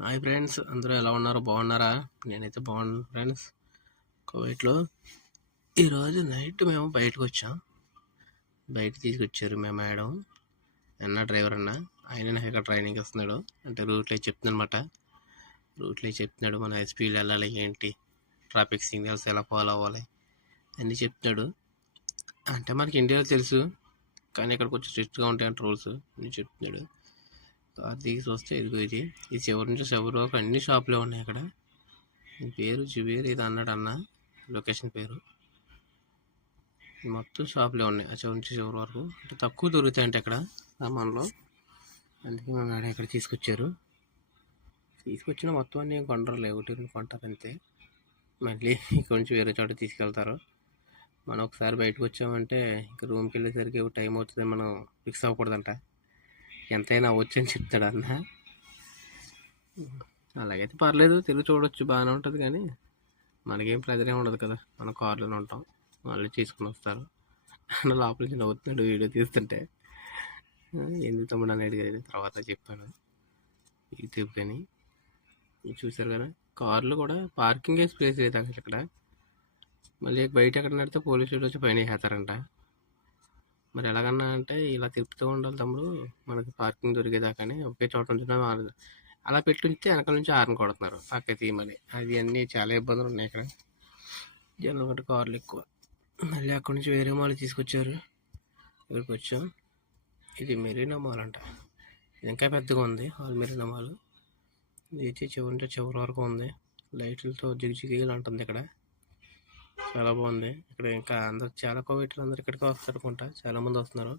Hi friends, అందరూ ఎలా ఉన్నారు? బాగున్నారా? నేనైతే బాగున్నాను ఫ్రెండ్స్. కువైట్లో ఈరోజు నైట్ మేము బయటకు వచ్చాం. బయట తీసుకొచ్చారు మేము మేడం డ్రైవర్ ఆయన నాకు ఇక్కడ ట్రైనింగ్ ఇస్తున్నాడు. అంటే రూట్లో చెప్తుందనమాట. రూట్లో చెప్తున్నాడు మన ఎస్పీలు వెళ్ళాలి ఏంటి, ట్రాఫిక్ సిగ్నల్స్ ఎలా ఫాలో అవ్వాలి అన్నీ చెప్తున్నాడు. అంటే మనకి ఇండియాలో తెలుసు, కానీ ఇక్కడ కొంచెం స్ట్రిక్ట్గా ఉంటాయంట రూల్స్ అన్నీ చెప్తున్నాడు. కార్ తీసి వస్తే ఇదిగో ఇది చివరి నుంచి చివరి వరకు అన్ని షాపులే ఉన్నాయి. అక్కడ పేరు జుబేర్ ఇది అన్న లొకేషన్ పేరు. మొత్తం షాపులే ఉన్నాయి ఆ చివరి నుంచి చివరి వరకు. అంటే తక్కువ దొరుకుతాయంటే ఇక్కడ సామాన్లో. అందుకే మన డాడీ ఇక్కడ తీసుకొచ్చిన మొత్తం అన్నీ ఏం కొండరు, ఒకటి కొంటారు అంతే. మళ్ళీ ఇక్కడ నుంచి వేరే చోట తీసుకెళ్తారు. మనం ఒకసారి బయటకు వచ్చామంటే ఇంకా రూమ్కి వెళ్ళేసరికి టైం అవుతుంది, మనం ఫిక్స్ అవ్వకూడదంట. ఎంతైనా అవ్వచ్చు అని చెప్తాడు అన్న. అలాగైతే పర్లేదు, తిరిగి చూడవచ్చు, బాగానే ఉంటుంది. కానీ మనకేం ప్రెజర్ ఏమి ఉండదు కదా, మనం కార్లోనే ఉంటాం. వాళ్ళు తీసుకుని వస్తారు. అన్న లోపల నుంచి నవ్వుతున్నాడు వీడియో తీస్తుంటే. ఎందుకు తమ్ముడు అని అడిగారు, తర్వాత చెప్పాను యూట్యూబ్. కానీ చూసారు కదా, కార్లు కూడా పార్కింగ్ ప్లేస్ లేదు అసలు ఇక్కడ. మళ్ళీ బయట ఎక్కడ నడితే పోలీసులు వచ్చి పైన వేసేస్తారంట. మరి ఎలాగన్నా అంటే ఇలా తిప్పుతూ ఉండాలి తమ్ముడు, మనకి పార్కింగ్ దొరికేదాకానే ఒకే చోట ఉంటున్నా అలా పెట్టి ఉంచితే వెనకాల నుంచి హార్న్ కొడుతున్నారు పక్క తీయమని. అది అన్నీ చాలా ఇబ్బందులు ఉన్నాయి ఇక్కడ. జనం కంటే కార్లు ఎక్కువ. మళ్ళీ అక్కడి నుంచి వేరే మాల్ తీసుకొచ్చారు. ఇక్కడికి వచ్చాం. ఇది మెరీనా మాల్ అంట. ఇది ఇంకా పెద్దగా ఉంది హాల్ మెరీనా మాల్. ఇది చివరి వరకు ఉంది. లైట్లతో జిగిజిగిలు అంటుంది ఇక్కడ. చాలా బాగుంది ఇక్కడ. ఇంకా అందరు చాలా కోవిడ్లు అందరు ఇక్కడికి వస్తారు అనుకుంటా, చాలామంది వస్తున్నారు.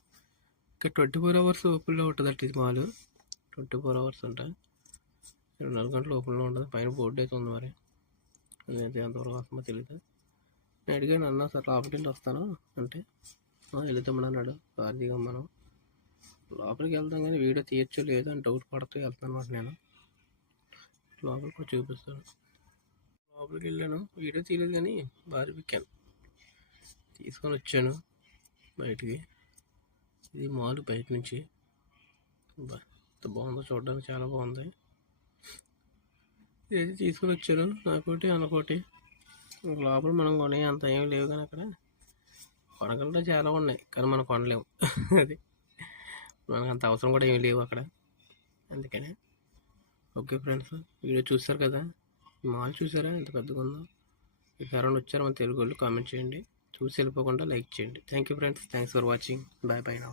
ఇక్కడ 24 hours ఓపెన్లో ఉంటుంది అట్టు ఇది మాల్. 24 hours అంట, 24 గంటలు ఓపెన్లో ఉంటుంది. పైన బోర్డు అయితే ఉంది, మరి అది ఎంతవరకు వస్తుందో తెలియదు. నేను అడిగాను, అన్న సార్ లోపలికి వెళ్ళి వస్తాను అంటే వెళుతామని అన్నాడు. కార్ దిగాం మనం. లోపలికి వెళ్తాం కానీ వీడియో తీయచ్చో లేదో అని డౌట్ పడుతూ వెళ్తాను అనమాట. నేను లోపలికి కూడా చూపిస్తాను. లోపలికి వెళ్ళాను, వీడియో తీయలేదు కానీ బార్బిక్యాన్ తీసుకొని వచ్చాను బయటికి. ఇది మాల్ బయట నుంచి. ఎంత బాగుందో చూడడానికి, చాలా బాగుంది. ఇది తీసుకొని వచ్చాను, నాకోటి అనుకోటి. లోపల మనం కొనే అంత ఏమి లేవు, కానీ అక్కడ కొనగలరా చాలా ఉన్నాయి, కానీ మనం కొనలేము. అది మనకు అంత అవసరం కూడా ఏమి లేవు అక్కడ. అందుకనే ఓకే ఫ్రెండ్స్, వీడియో చూస్తారు కదా, మాల్ చూసారా ఎంత పెద్దగా ఉందో. if ఎవరైనా వచ్చారో మన తెలుగు వాళ్ళు కామెంట్ చేయండి. చూసి వెళ్ళిపోకుండా లైక్ చేయండి. Thank you friends, thanks for watching. Bye bye now.